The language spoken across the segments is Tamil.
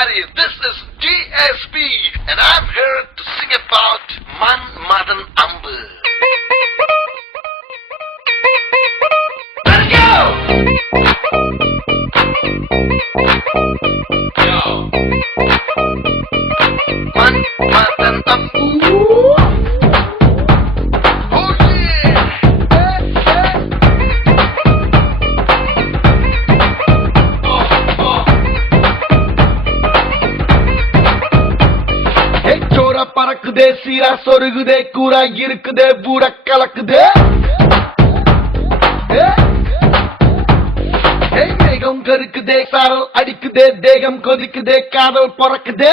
everybody, this is DSP and I'm here to sing about Manmadan Ambu. Let's go! Yo! Manmadan Ambu. Oh yeah! பறக்குதே சீரா சொருகுதே கூரா இருக்குதே பூர கலக்குதே மேகம் கருக்குதே சாரல் அடிக்குதே தேகம் கொதிக்குதே காதல் பறக்குதே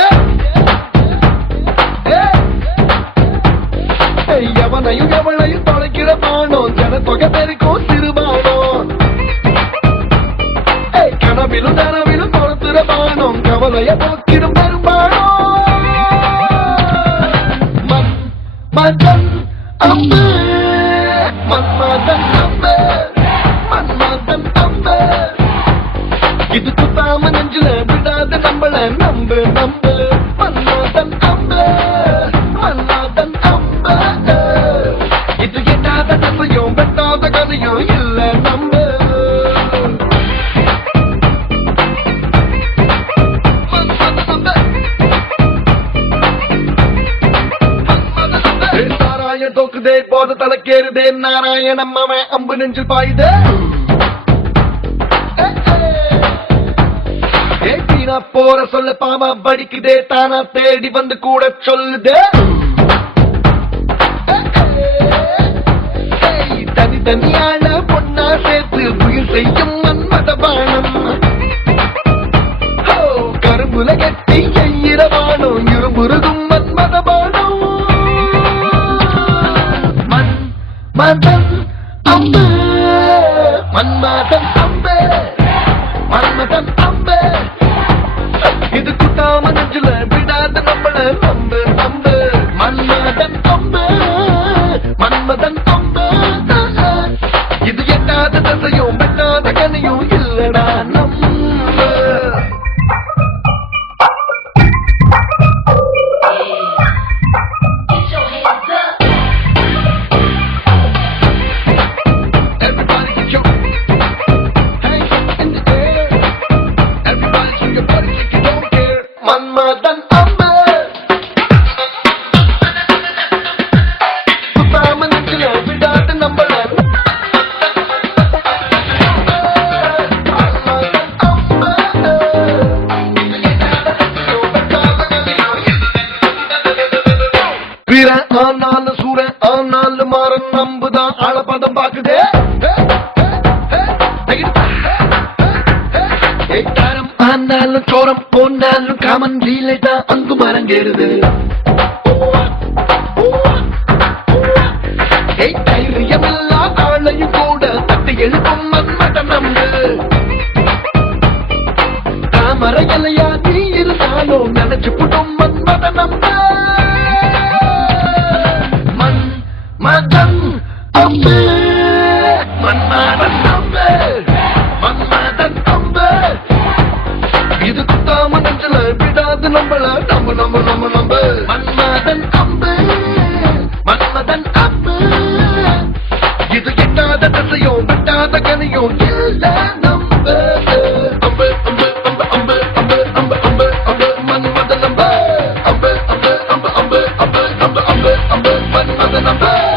எவனையும் எவனையும் தொலைக்கிற பானோம் ஜன தொகை பெருக்கும் சிறுபானோம் கனவிலும் நனவிலும் தொலைத்துற பானோம் கவலைய போக்கிடும் பெரும்பானோம் Manmadan Ambu, Manmadan Ambu, Manmadan Ambu. Idu kutama nenjula vidada nambala nambu nambu. Manmadan Ambu, Manmadan Ambu. Idu yettada dasayum vettada kadayum illa nambu. தோக்குதே போத தலைக்கேறுதே நாராயண மாம அம்பு நெஞ்சில் பாயுதே வீணா போற சொல்ல பாவா படிக்குதே தானா தேடி வந்து கூட சொல்லுதே தனி தனியான பொண்ணா சேர்த்து புயல் செய்யும் மன்மத பானம் கரும்புல கட்டி கையிற பானம் இருமுருகும் மன்மத பானம் Manmadan Ambu, Manmadan Ambu, Manmadan Ambu. Idu kutama nenjula vidada nambala nambu nambu. Manmadan Ambu, Manmadan Ambu. Idu yettada dasayum vettada kaniyum illada nambu. Manmadan Ambu, kutama nenjula vidada nambala. வீர ஆனாலும் சூர ஆனாலும் மாறன் நம்புதான் ஆழப்பதம் பாக்குதே தாரம் ஆனாலும் சோரம் போனாலும் காமன் லீலை தான் அங்கு மரங்கேறுது தைரியமில்லா ஆளையும் கூட தட்டி எழுப்பும் மன்மதன் அம்பு தாமரை இலையா நீ இருந்தாலும் நினைச்சு புடும் மன்மதன் அம்பு Manmadan Ambu, Manmadan Ambu, Manmadan Ambu. Idu kutama nenjula vidada nambala nambu nambu nambu nambu. Manmadan Ambu, Manmadan Ambu. Idu yettada dasayum vettada kaniyum illa nambu. Ambu ambu ambu ambu ambu ambu ambu ambu Manmadan Ambu, Ambu ambu ambu ambu ambu ambu ambu ambu Manmadan Ambu.